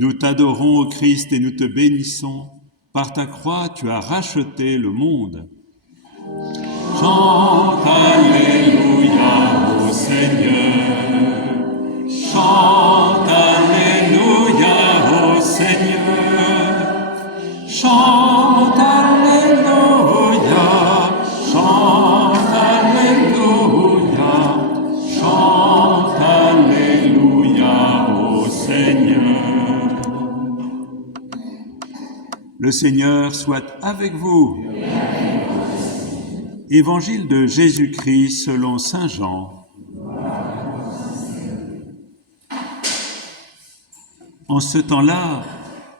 Nous t'adorons, ô Christ, et nous te bénissons. Par ta croix, tu as racheté le monde. Chante Alléluia au Seigneur. Chante Alléluia au Seigneur. Chante Alléluia. Chante Alléluia. Chante Alléluia au Seigneur. Le Seigneur soit avec vous. Évangile de Jésus-Christ selon saint Jean. En ce temps-là,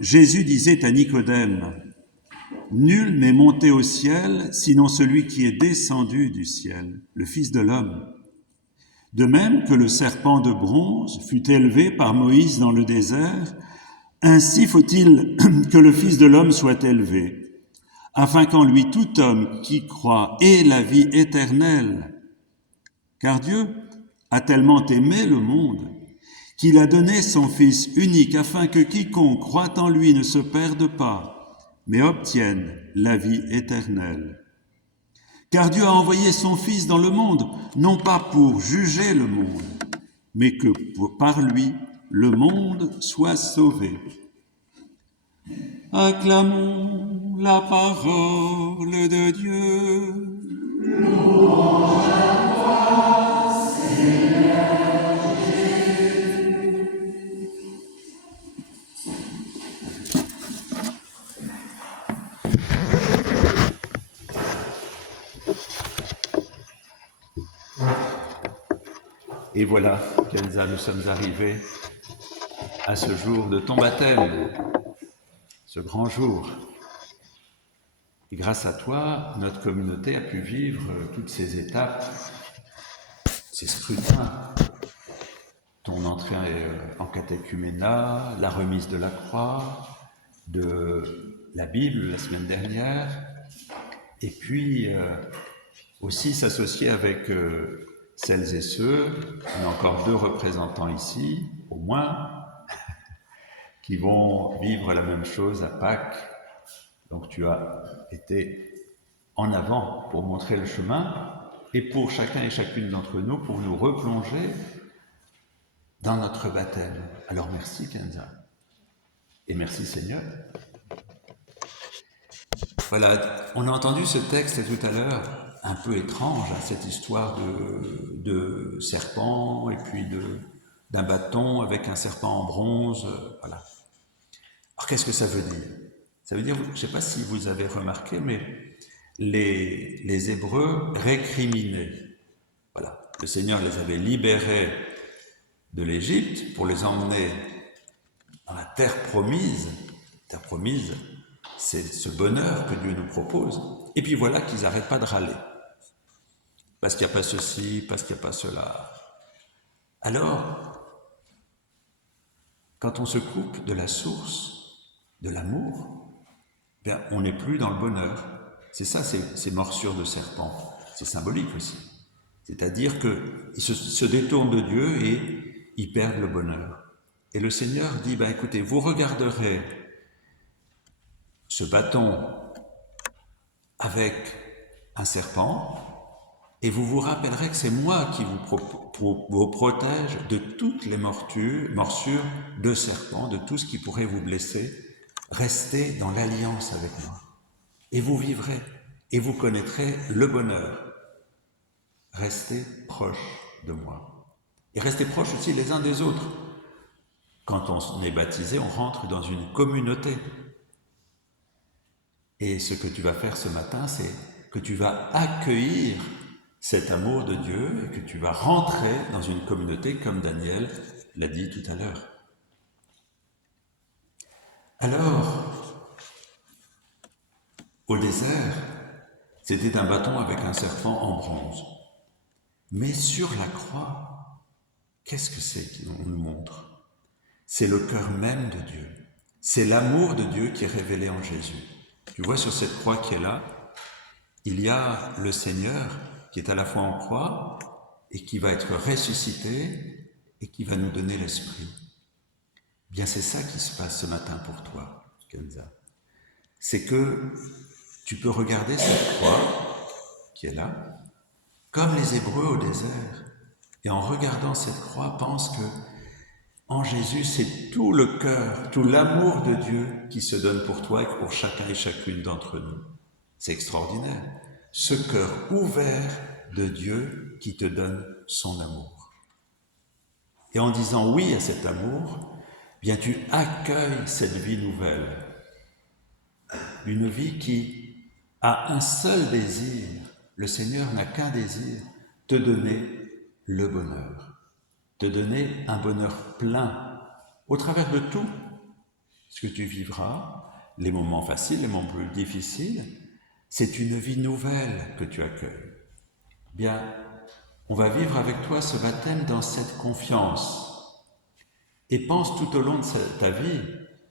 Jésus disait à Nicodème, « Nul n'est monté au ciel, sinon celui qui est descendu du ciel, le Fils de l'homme. De même que le serpent de bronze fut élevé par Moïse dans le désert, ainsi faut-il que le Fils de l'homme soit élevé, afin qu'en lui tout homme qui croit ait la vie éternelle. Car Dieu a tellement aimé le monde qu'il a donné son Fils unique afin que quiconque croit en lui ne se perde pas, mais obtienne la vie éternelle. Car Dieu a envoyé son Fils dans le monde, non pas pour juger le monde, mais que par lui, le monde soit sauvé. » Acclamons la parole de Dieu. Louange à toi, Seigneur Jésus. Et voilà, Kenza, nous sommes arrivés à ce jour de ton baptême, ce grand jour. Et grâce à toi, notre communauté a pu vivre toutes ces étapes, ces scrutins, ton entrée en catéchuménat, la remise de la croix, de la Bible la semaine dernière, et puis aussi s'associer avec celles et ceux, on a encore 2 représentants ici, au moins, qui vont vivre la même chose à Pâques. Donc tu as été en avant pour montrer le chemin et pour chacun et chacune d'entre nous, pour nous replonger dans notre baptême. Alors merci Kenza. Et merci Seigneur. Voilà, on a entendu ce texte tout à l'heure, un peu étrange, hein, cette histoire de serpent et puis d'un bâton avec un serpent en bronze, voilà. Alors qu'est-ce que ça veut dire? Ça veut dire, je ne sais pas si vous avez remarqué, mais les Hébreux récriminaient. Voilà, le Seigneur les avait libérés de l'Égypte pour les emmener dans la terre promise. La terre promise, c'est ce bonheur que Dieu nous propose. Et puis voilà qu'ils n'arrêtent pas de râler. Parce qu'il n'y a pas ceci, parce qu'il n'y a pas cela. Alors, quand on se coupe de la source de l'amour, bien, on n'est plus dans le bonheur. C'est ça, ces morsures de serpent. C'est symbolique aussi. C'est-à-dire qu'ils se détournent de Dieu et ils perdent le bonheur. Et le Seigneur dit, ben écoutez, vous regarderez ce bâton avec un serpent et vous vous rappellerez que c'est moi qui vous protège de toutes les morsures de serpent, de tout ce qui pourrait vous blesser. Restez dans l'alliance avec moi et vous vivrez et vous connaîtrez le bonheur. Restez proches de moi. Et restez proches aussi les uns des autres. Quand on est baptisé, on rentre dans une communauté. Et ce que tu vas faire ce matin, c'est que tu vas accueillir cet amour de Dieu et que tu vas rentrer dans une communauté comme Daniel l'a dit tout à l'heure. Alors, au désert, c'était un bâton avec un serpent en bronze. Mais sur la croix, qu'est-ce que c'est qu'on nous montre? C'est le cœur même de Dieu. C'est l'amour de Dieu qui est révélé en Jésus. Tu vois, sur cette croix qui est là, il y a le Seigneur qui est à la fois en croix et qui va être ressuscité et qui va nous donner l'Esprit. Bien, c'est ça qui se passe ce matin pour toi, Kenza. C'est que tu peux regarder cette croix qui est là, comme les Hébreux au désert. Et en regardant cette croix, pense que en Jésus, c'est tout le cœur, tout l'amour de Dieu qui se donne pour toi et pour chacun et chacune d'entre nous. C'est extraordinaire. Ce cœur ouvert de Dieu qui te donne son amour. Et en disant oui à cet amour, bien tu accueilles cette vie nouvelle. Une vie qui a un seul désir. Le Seigneur n'a qu'un désir, te donner le bonheur. Te donner un bonheur plein au travers de tout ce que tu vivras, les moments faciles, les moments plus difficiles. C'est une vie nouvelle que tu accueilles. Bien, on va vivre avec toi ce baptême dans cette confiance. Et pense tout au long de ta vie,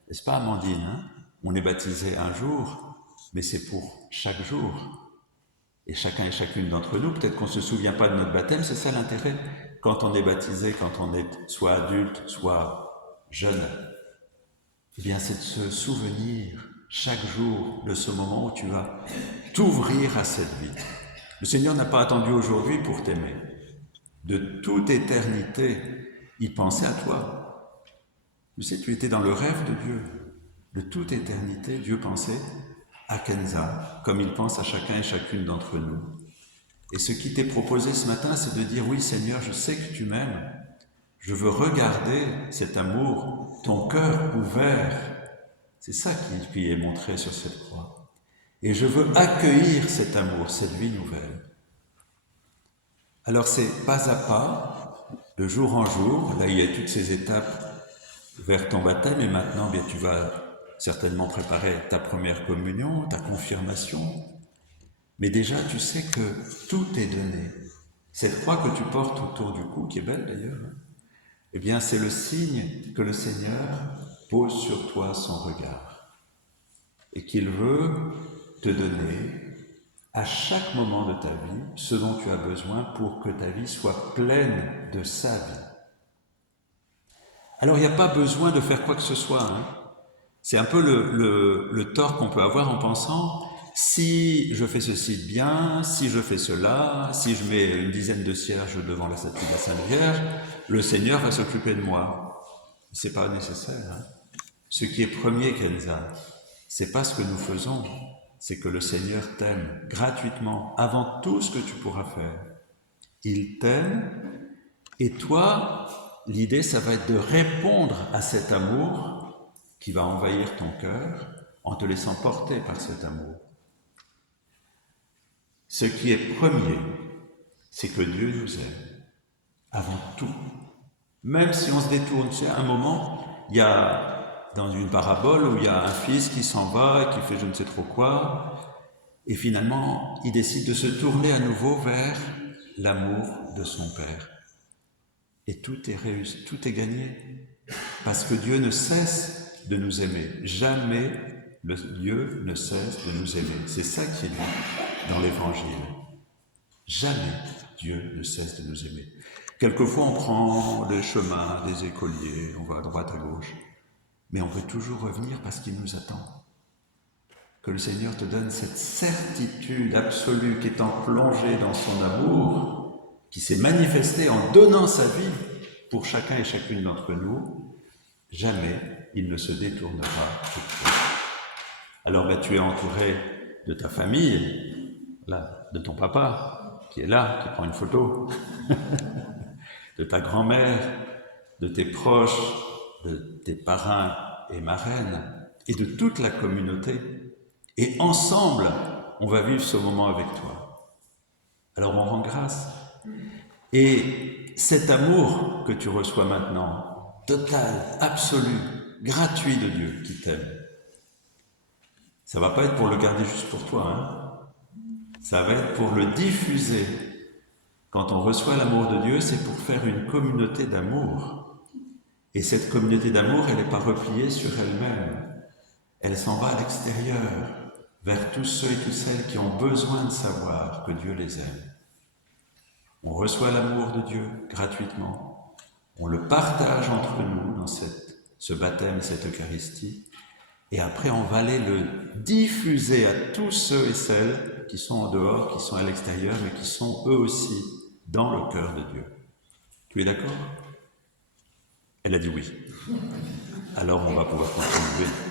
n'est-ce pas Amandine, hein? On est baptisé un jour, mais c'est pour chaque jour. Et chacun et chacune d'entre nous, peut-être qu'on ne se souvient pas de notre baptême, c'est ça l'intérêt. Quand on est baptisé, quand on est soit adulte, soit jeune, eh bien c'est de se souvenir chaque jour de ce moment où tu vas t'ouvrir à cette vie. Le Seigneur n'a pas attendu aujourd'hui pour t'aimer. De toute éternité, il pensait à toi. Tu sais, tu étais dans le rêve de Dieu. De toute éternité, Dieu pensait à Kenza, comme il pense à chacun et chacune d'entre nous. Et ce qui t'est proposé ce matin, c'est de dire, oui Seigneur, je sais que tu m'aimes. Je veux regarder cet amour, ton cœur ouvert. C'est ça qui est montré sur cette croix. Et je veux accueillir cet amour, cette vie nouvelle. Alors c'est pas à pas, de jour en jour, là il y a toutes ces étapes vers ton baptême, et maintenant bien, tu vas certainement préparer ta première communion, ta confirmation. Mais déjà tu sais que tout est donné. Cette croix que tu portes autour du cou, qui est belle d'ailleurs, eh bien c'est le signe que le Seigneur pose sur toi son regard et qu'il veut te donner à chaque moment de ta vie ce dont tu as besoin pour que ta vie soit pleine de sa vie. Alors il n'y a pas besoin de faire quoi que ce soit. Hein. C'est un peu le tort qu'on peut avoir en pensant si je fais ceci de bien, si je fais cela, si je mets une dizaine de cierges devant la statue de la Sainte Vierge, le Seigneur va s'occuper de moi. C'est pas nécessaire. Hein. Ce qui est premier, Kenza, c'est pas ce que nous faisons, c'est que le Seigneur t'aime gratuitement avant tout ce que tu pourras faire. Il t'aime et toi, l'idée, ça va être de répondre à cet amour qui va envahir ton cœur en te laissant porter par cet amour. Ce qui est premier, c'est que Dieu nous aime avant tout. Même si on se détourne, tu sais, à un moment, il y a dans une parabole où il y a un fils qui s'en va et qui fait je ne sais trop quoi, et finalement, il décide de se tourner à nouveau vers l'amour de son Père. Et tout est réussi, tout est gagné, parce que Dieu ne cesse de nous aimer. Jamais Dieu ne cesse de nous aimer. C'est ça qui est dit dans l'Évangile. Jamais Dieu ne cesse de nous aimer. Quelquefois, on prend les chemins des écoliers, on va à droite, à gauche, mais on veut toujours revenir parce qu'il nous attend. Que le Seigneur te donne cette certitude absolue qu'étant plongé dans son amour, qui s'est manifesté en donnant sa vie pour chacun et chacune d'entre nous, jamais il ne se détournera de toi. Alors tu es entouré de ta famille, là, de ton papa, qui est là, qui prend une photo, de ta grand-mère, de tes proches, de tes parrains et marraines, et de toute la communauté. Et ensemble, on va vivre ce moment avec toi. Alors on rend grâce. Et cet amour que tu reçois maintenant, total, absolu, gratuit de Dieu qui t'aime, ça va pas être pour le garder juste pour toi, hein. Ça va être pour le diffuser. Quand on reçoit l'amour de Dieu, c'est pour faire une communauté d'amour. Et cette communauté d'amour, elle n'est pas repliée sur elle-même. Elle s'en va à l'extérieur, vers tous ceux et toutes celles qui ont besoin de savoir que Dieu les aime. On reçoit l'amour de Dieu gratuitement. On le partage entre nous dans cette ce baptême, cette Eucharistie. Et après, on va aller le diffuser à tous ceux et celles qui sont en dehors, qui sont à l'extérieur, mais qui sont eux aussi dans le cœur de Dieu. Tu es d'accord? Elle a dit oui. Alors on va pouvoir continuer.